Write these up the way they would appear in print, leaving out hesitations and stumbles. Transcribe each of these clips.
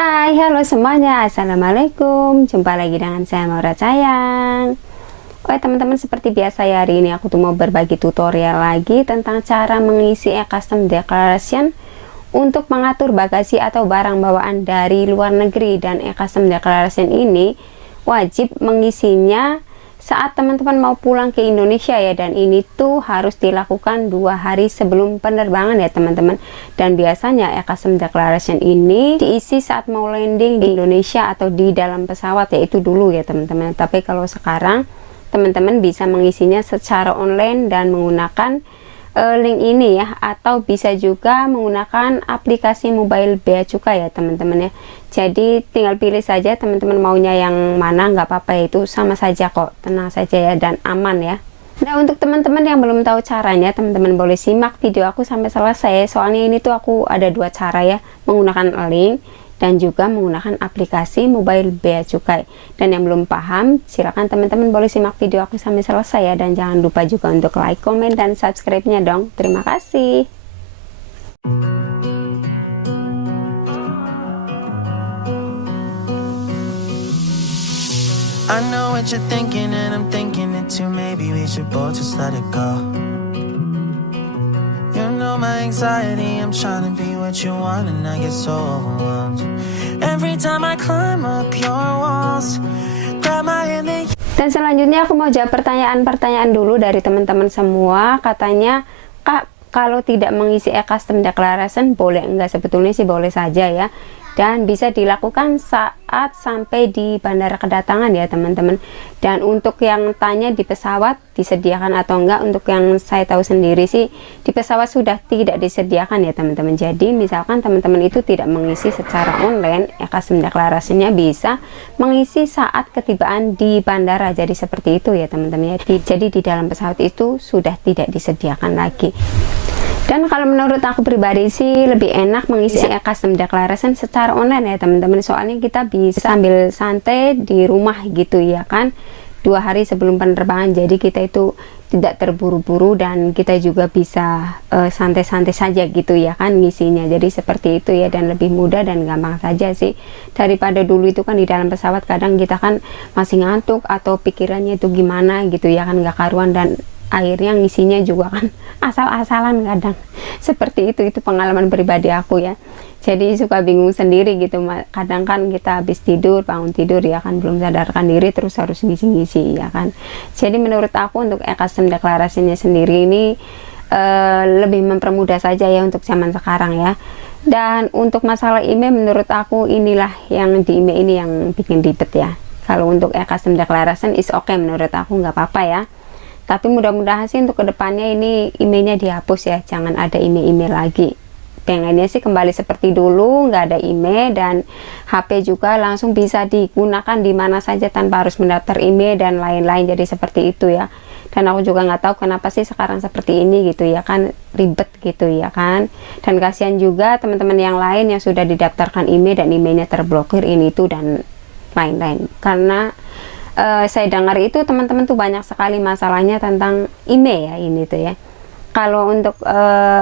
Hai, halo semuanya. Assalamualaikum. Jumpa lagi dengan saya Maura sayang. Oke teman-teman, seperti biasa ya, hari ini aku tuh mau berbagi tutorial lagi tentang cara mengisi e-custom declaration untuk mengatur bagasi atau barang bawaan dari luar negeri. Dan e-custom declaration ini wajib mengisinya saat teman-teman mau pulang ke Indonesia ya, dan ini tuh harus dilakukan 2 hari sebelum penerbangan ya teman-teman. Dan biasanya e-custom declaration ini diisi saat mau landing di Indonesia atau di dalam pesawat ya, itu dulu ya teman-teman. Tapi kalau sekarang teman-teman bisa mengisinya secara online dan menggunakan link ini ya, atau bisa juga menggunakan aplikasi mobile Bea Cukai ya teman-teman ya. Jadi tinggal pilih saja teman-teman maunya yang mana, nggak apa-apa ya, itu sama saja kok, tenang saja ya dan aman ya. Nah, untuk teman-teman yang belum tahu caranya, teman-teman boleh simak video aku sampai selesai, soalnya ini tuh aku ada 2 cara ya, menggunakan link dan juga menggunakan aplikasi mobile Bea Cukai. Dan yang belum paham, silakan teman-teman boleh simak video aku sampai selesai ya, dan jangan lupa juga untuk like, komen, dan subscribe-nya dong. Terima kasih. I know what you're thinking and I'm thinking it too. Maybe we should both just let it go. You know my anxiety, I'm trying to be what you want and I get so overwhelmed. Every time I climb up your walls, grab my hand and... Dan selanjutnya aku mau jawab pertanyaan-pertanyaan dulu dari teman-teman semua. Katanya, Kak, kalau tidak mengisi e-custom declaration boleh enggak? Sebetulnya sih boleh saja ya, dan bisa dilakukan saat sampai di bandara kedatangan ya teman-teman. Dan untuk yang tanya di pesawat disediakan atau enggak, untuk yang saya tahu sendiri sih di pesawat sudah tidak disediakan ya teman-teman. Jadi misalkan teman-teman itu tidak mengisi secara online, e-custom declaration-nya bisa mengisi saat ketibaan di bandara. Jadi seperti itu ya teman-teman ya. Jadi di dalam pesawat itu sudah tidak disediakan lagi. Dan kalau menurut aku pribadi sih lebih enak mengisi e-custom declaration secara online ya teman-teman. Soalnya kita bisa sambil santai di rumah gitu ya kan, 2 hari sebelum penerbangan. Jadi kita itu tidak terburu-buru dan kita juga bisa santai-santai saja gitu ya kan ngisinya. Jadi seperti itu ya, dan lebih mudah dan gampang saja sih. Daripada dulu itu kan di dalam pesawat kadang kita kan masih ngantuk atau pikirannya itu gimana gitu ya kan, nggak karuan, dan akhirnya ngisinya juga kan asal-asalan kadang. Seperti itu pengalaman pribadi aku ya. Jadi suka bingung sendiri gitu. Kadang kan kita habis tidur, bangun tidur ya kan, belum sadarkan diri terus harus ngisi-ngisi ya kan. Jadi menurut aku untuk e-custom declaration-nya sendiri ini lebih mempermudah saja ya untuk zaman sekarang ya. Dan untuk masalah email, menurut aku inilah yang di email ini yang bikin ribet ya. Kalau untuk e-custom declaration is okay menurut aku, nggak apa-apa ya. Tapi mudah-mudahan sih untuk kedepannya ini emailnya dihapus ya, jangan ada email-email lagi. Pengennya sih kembali seperti dulu, nggak ada email, dan HP juga langsung bisa digunakan di mana saja tanpa harus mendaftar email dan lain-lain. Jadi seperti itu ya. Dan aku juga nggak tahu kenapa sih sekarang seperti ini gitu ya kan, ribet gitu ya kan. Dan kasihan juga teman-teman yang lain yang sudah didaftarkan email dan emailnya terblokir ini itu dan lain-lain. Karena saya dengar itu teman-teman tuh banyak sekali masalahnya tentang email ya ini tuh ya. Kalau untuk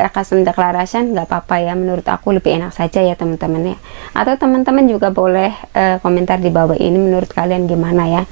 e-custom declaration nggak apa-apa ya, menurut aku lebih enak saja ya teman-teman ya. Atau teman-teman juga boleh komentar di bawah ini menurut kalian gimana ya.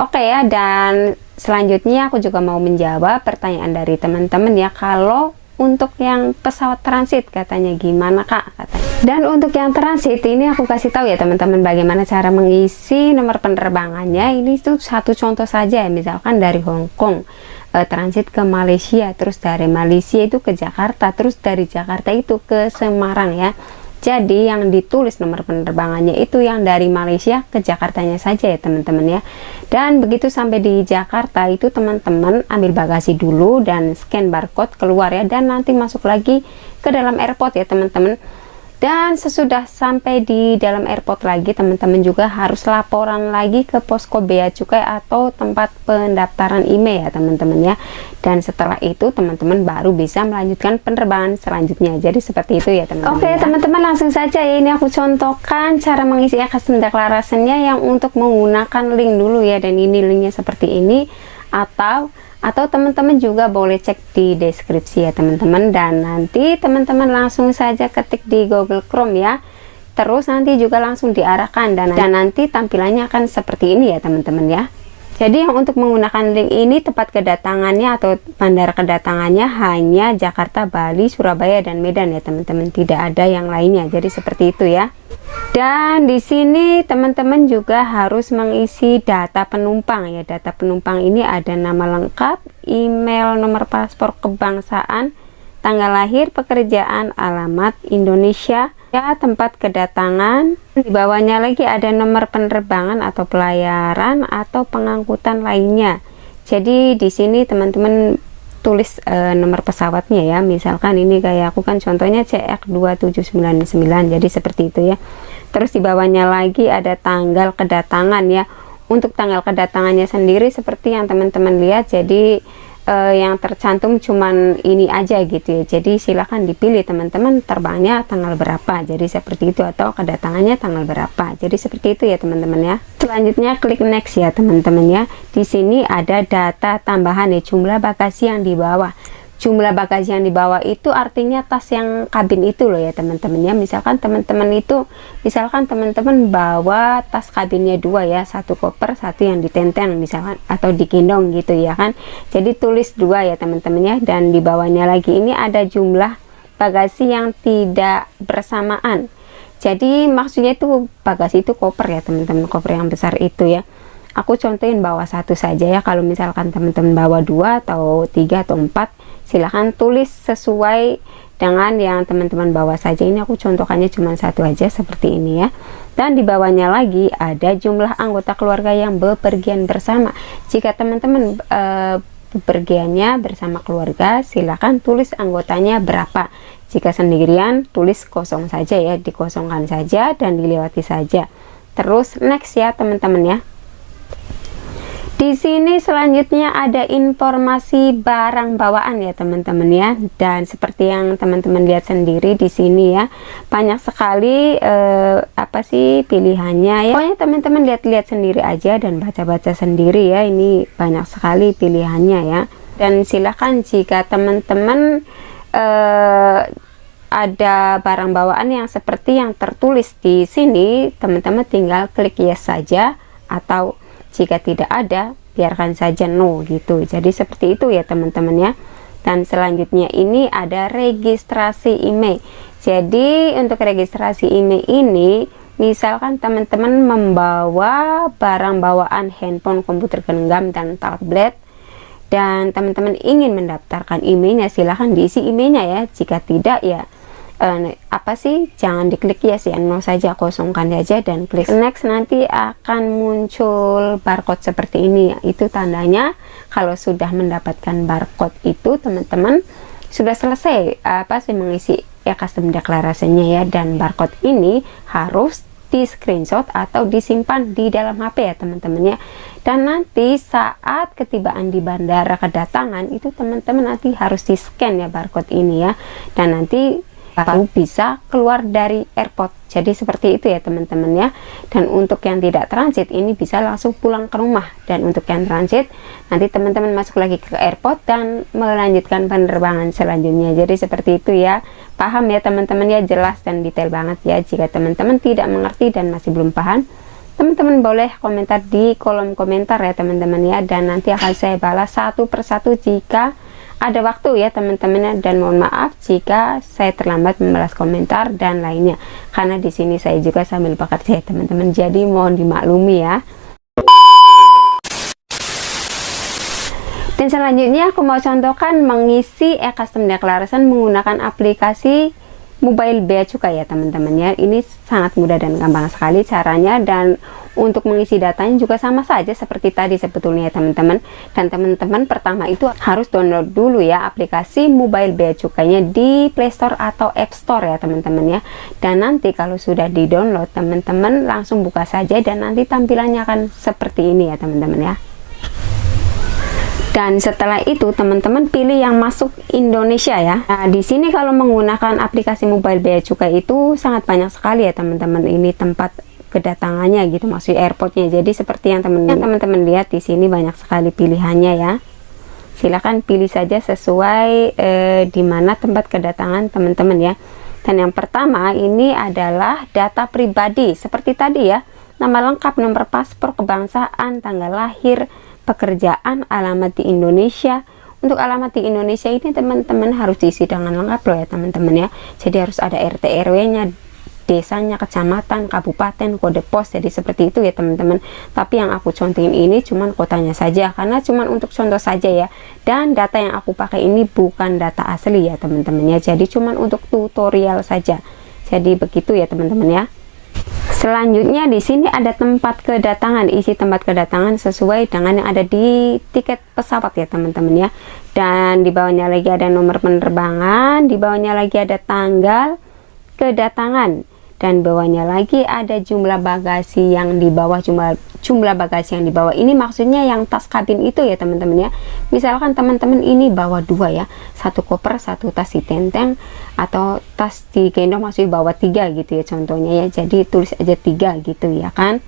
Oke ya, dan selanjutnya aku juga mau menjawab pertanyaan dari teman-teman ya. Kalau untuk yang pesawat transit katanya gimana Kak katanya. Dan untuk yang transit ini aku kasih tahu ya teman-teman bagaimana cara mengisi nomor penerbangannya. Ini tuh satu contoh saja ya, misalkan dari Hong Kong transit ke Malaysia, terus dari Malaysia itu ke Jakarta, terus dari Jakarta itu ke Semarang ya. Jadi yang ditulis nomor penerbangannya itu yang dari Malaysia ke Jakartanya saja ya teman-teman ya. Dan begitu sampai di Jakarta itu teman-teman ambil bagasi dulu dan scan barcode keluar ya, dan nanti masuk lagi ke dalam airport ya teman-teman. Dan sesudah sampai di dalam airport lagi, teman-teman juga harus laporan lagi ke posko Bea Cukai atau tempat pendaftaran email ya teman-teman ya. Dan setelah itu teman-teman baru bisa melanjutkan penerbangan selanjutnya. Jadi seperti itu ya teman-teman. Oke teman-teman, langsung saja ya, ini aku contohkan cara mengisi e-custom declaration-nya yang untuk menggunakan link dulu ya. Dan ini linknya seperti ini, atau teman-teman juga boleh cek di deskripsi ya teman-teman. Dan nanti teman-teman langsung saja ketik di Google Chrome ya, terus nanti juga langsung diarahkan, dan nanti tampilannya akan seperti ini ya teman-teman ya. Jadi yang untuk menggunakan link ini, tempat kedatangannya atau bandara kedatangannya hanya Jakarta, Bali, Surabaya, dan Medan ya teman-teman, tidak ada yang lainnya. Jadi seperti itu ya. Dan di sini teman-teman juga harus mengisi data penumpang ya. Data penumpang ini ada nama lengkap, email, nomor paspor kebangsaan, tanggal lahir, pekerjaan, alamat Indonesia, ya, tempat kedatangan. Di bawahnya lagi ada nomor penerbangan atau pelayaran atau pengangkutan lainnya. Jadi di sini teman-teman tulis nomor pesawatnya ya. Misalkan ini kayak aku kan contohnya CX2799, jadi seperti itu ya. Terus di bawahnya lagi ada tanggal kedatangan ya. Untuk tanggal kedatangannya sendiri seperti yang teman-teman lihat, jadi yang tercantum cuman ini aja gitu ya. Jadi silahkan dipilih teman-teman terbangnya tanggal berapa, jadi seperti itu, atau kedatangannya tanggal berapa. Jadi seperti itu ya teman-teman ya. Selanjutnya klik next ya teman-teman ya. Di sini ada data tambahan ya, jumlah bagasi yang dibawa. Jumlah bagasi yang dibawa itu artinya tas yang kabin itu loh ya teman-teman ya. Misalkan teman-teman bawa tas kabinnya 2 ya, 1 koper, 1 yang ditenteng misalkan, atau digendong gitu ya kan. Jadi tulis 2 ya teman-teman ya. Dan di bawahnya lagi ini ada jumlah bagasi yang tidak bersamaan. Jadi maksudnya itu bagasi itu koper ya teman-teman, koper yang besar itu ya. Aku contohin bawa 1 saja ya. Kalau misalkan teman-teman bawa 2 atau 3 atau 4, silahkan tulis sesuai dengan yang teman-teman bawa saja. Ini aku contohkannya cuma 1 aja seperti ini ya. Dan di bawahnya lagi ada jumlah anggota keluarga yang bepergian bersama. Jika teman-teman bepergiannya bersama keluarga, silahkan tulis anggotanya berapa. Jika sendirian, tulis kosong saja ya, dikosongkan saja dan dilewati saja. Terus next ya teman-teman ya. Di sini selanjutnya ada informasi barang bawaan ya teman-teman ya. Dan seperti yang teman-teman lihat sendiri di sini ya, banyak sekali pilihannya ya. Pokoknya teman-teman lihat-lihat sendiri aja dan baca-baca sendiri ya. Ini banyak sekali pilihannya ya. Dan silahkan jika teman-teman ada barang bawaan yang seperti yang tertulis di sini, teman-teman tinggal klik yes saja, atau jika tidak ada, biarkan saja no gitu. Jadi seperti itu ya teman-teman ya. Dan selanjutnya ini ada registrasi email. Jadi untuk registrasi email ini, misalkan teman-teman membawa barang bawaan handphone, komputer genggam, dan tablet, dan teman-teman ingin mendaftarkan emailnya, silahkan diisi emailnya ya. Jika tidak ya jangan diklik yes ya, no saja, kosongkan aja dan klik next. Nanti akan muncul barcode seperti ini ya. Itu tandanya kalau sudah mendapatkan barcode itu teman-teman sudah selesai mengisi custom deklarasinya ya. Dan barcode ini harus di screenshot atau disimpan di dalam HP ya teman-teman ya. Dan nanti saat ketibaan di bandara kedatangan itu teman-teman nanti harus di scan ya barcode ini ya. Dan nanti baru bisa keluar dari airport. Jadi seperti itu ya teman-teman ya. Dan untuk yang tidak transit ini bisa langsung pulang ke rumah. Dan untuk yang transit nanti teman-teman masuk lagi ke airport dan melanjutkan penerbangan selanjutnya. Jadi seperti itu ya. Paham ya teman-teman ya, jelas dan detail banget ya. Jika teman-teman tidak mengerti dan masih belum paham, teman-teman boleh komentar di kolom komentar ya teman-teman ya. Dan nanti akan saya balas satu persatu jika ada waktu ya teman-teman. Dan mohon maaf jika saya terlambat membalas komentar dan lainnya, karena di sini saya juga sambil bekerja ya teman-teman, jadi mohon dimaklumi ya. Dan selanjutnya aku mau contohkan mengisi e-custom declaration menggunakan aplikasi mobile bea cukai ya teman-teman ya. Ini sangat mudah dan gampang sekali caranya, dan untuk mengisi datanya juga sama saja seperti tadi sebetulnya ya teman-teman. Dan teman-teman pertama itu harus download dulu ya aplikasi mobile bea cukainya di Play Store atau App Store ya teman-teman ya. Dan nanti kalau sudah di download, teman-teman langsung buka saja dan nanti tampilannya akan seperti ini ya teman-teman ya. Dan setelah itu teman-teman pilih yang masuk Indonesia ya. Nah di sini kalau menggunakan aplikasi mobile bea cukai itu sangat banyak sekali ya teman-teman. Ini tempat kedatangannya gitu, maksudnya airportnya. Jadi seperti yang teman-teman lihat di sini banyak sekali pilihannya ya. Silahkan pilih saja sesuai di mana tempat kedatangan teman-teman ya. Dan yang pertama ini adalah data pribadi seperti tadi ya, nama lengkap, nomor paspor, kebangsaan, tanggal lahir, pekerjaan, alamat di Indonesia. Untuk alamat di Indonesia ini teman-teman harus diisi dengan lengkap loh ya teman-teman ya. Jadi harus ada RT RW-nya, desanya, kecamatan, kabupaten, kode pos, jadi seperti itu ya teman-teman. Tapi yang aku contohin ini cuman kotanya saja, karena cuman untuk contoh saja ya, dan data yang aku pakai ini bukan data asli ya teman-teman ya, jadi cuman untuk tutorial saja. Jadi begitu ya teman-teman ya. Selanjutnya di sini ada tempat kedatangan, isi tempat kedatangan sesuai dengan yang ada di tiket pesawat ya teman-teman ya. Dan di bawahnya lagi ada nomor penerbangan, di bawahnya lagi ada tanggal kedatangan, dan bawahnya lagi ada jumlah bagasi yang di bawah. Jumlah bagasi yang di bawah ini maksudnya yang tas kabin itu ya teman-teman ya. Misalkan teman-teman ini bawa 2 ya, 1 koper, 1 tas ditenteng, atau tas digendong masih bawa 3 gitu ya contohnya ya, jadi tulis aja 3 gitu ya kan.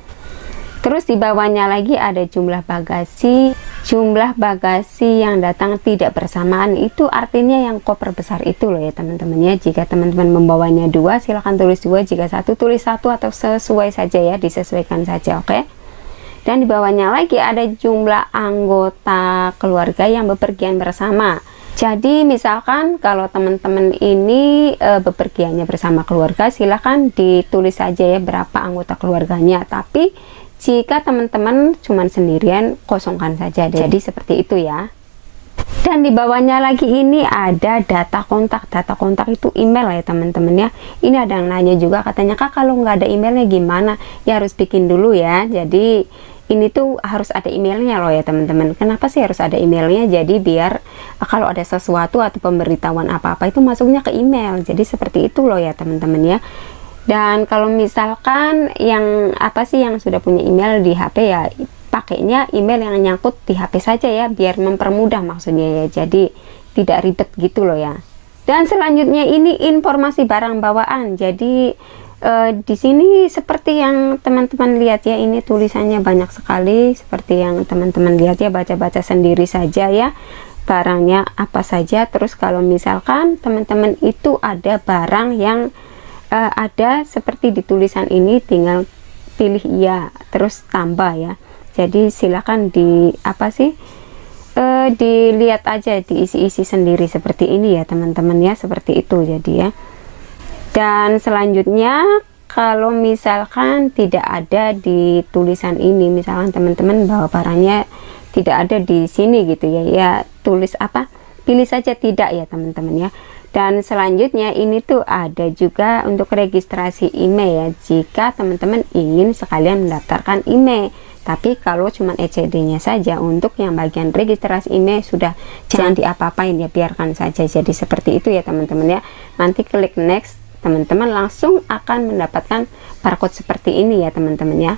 Terus di bawahnya lagi ada jumlah bagasi. Jumlah bagasi yang datang tidak bersamaan itu artinya yang koper besar itu loh ya teman-teman ya. Jika teman-teman membawanya 2, silahkan tulis 2, jika 1 tulis 1, atau sesuai saja ya, disesuaikan saja, oke. Dan di bawahnya lagi ada jumlah anggota keluarga yang bepergian bersama. Jadi misalkan kalau teman-teman ini bepergiannya bersama keluarga, silahkan ditulis saja ya berapa anggota keluarganya. Tapi jika teman-teman cuman sendirian, kosongkan saja. Jadi seperti itu ya. Dan di bawahnya lagi ini ada data kontak. Data kontak itu email ya teman-teman ya. Ini ada yang nanya juga, katanya kak kalau nggak ada emailnya gimana? Ya harus bikin dulu ya. Jadi ini tuh harus ada emailnya loh ya teman-teman. Kenapa sih harus ada emailnya? Jadi biar kalau ada sesuatu atau pemberitahuan apa-apa itu masuknya ke email. Jadi seperti itu loh ya teman-teman ya. Dan kalau misalkan yang yang sudah punya email di HP ya, pakainya email yang nyangkut di HP saja ya, biar mempermudah maksudnya ya, jadi tidak ribet gitu loh ya. Dan selanjutnya ini informasi barang bawaan. Jadi di sini seperti yang teman-teman lihat ya, ini tulisannya banyak sekali, seperti yang teman-teman lihat ya, baca-baca sendiri saja ya barangnya apa saja. Terus kalau misalkan teman-teman itu ada barang yang ada seperti di tulisan ini, tinggal pilih iya terus tambah ya. Jadi silakan dilihat aja, diisi-isi sendiri seperti ini ya teman-teman ya, seperti itu jadi ya. Dan selanjutnya kalau misalkan tidak ada di tulisan ini, misalkan teman-teman bawa barangnya tidak ada di sini gitu ya, ya tulis pilih saja tidak ya teman-teman ya. Dan selanjutnya ini tuh ada juga untuk registrasi email ya, jika teman-teman ingin sekalian mendaftarkan email. Tapi kalau cuma ECD-nya saja, untuk yang bagian registrasi email sudah jangan diapa-apain ya, biarkan saja. Jadi seperti itu ya teman-teman ya. Nanti klik next, teman-teman langsung akan mendapatkan barcode seperti ini ya teman-teman ya.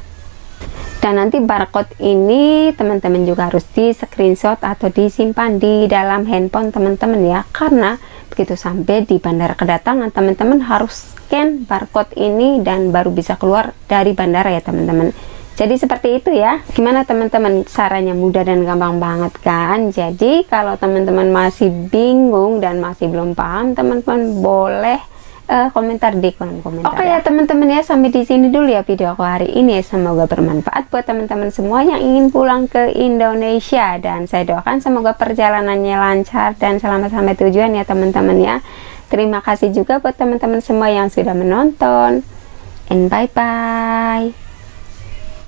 Dan nanti barcode ini teman-teman juga harus di screenshot atau disimpan di dalam handphone teman-teman ya, karena begitu sampai di bandara kedatangan teman-teman harus scan barcode ini dan baru bisa keluar dari bandara ya teman-teman. Jadi seperti itu ya. Gimana teman-teman, caranya mudah dan gampang banget kan? Jadi kalau teman-teman masih bingung dan masih belum paham, teman-teman boleh komentar di kolom komentar. Oke ya teman-teman ya, sampai di sini dulu ya video aku hari ini. Semoga bermanfaat buat teman-teman semua yang ingin pulang ke Indonesia, dan saya doakan semoga perjalanannya lancar dan selamat sampai tujuan ya teman-teman ya. Terima kasih juga buat teman-teman semua yang sudah menonton, and bye bye.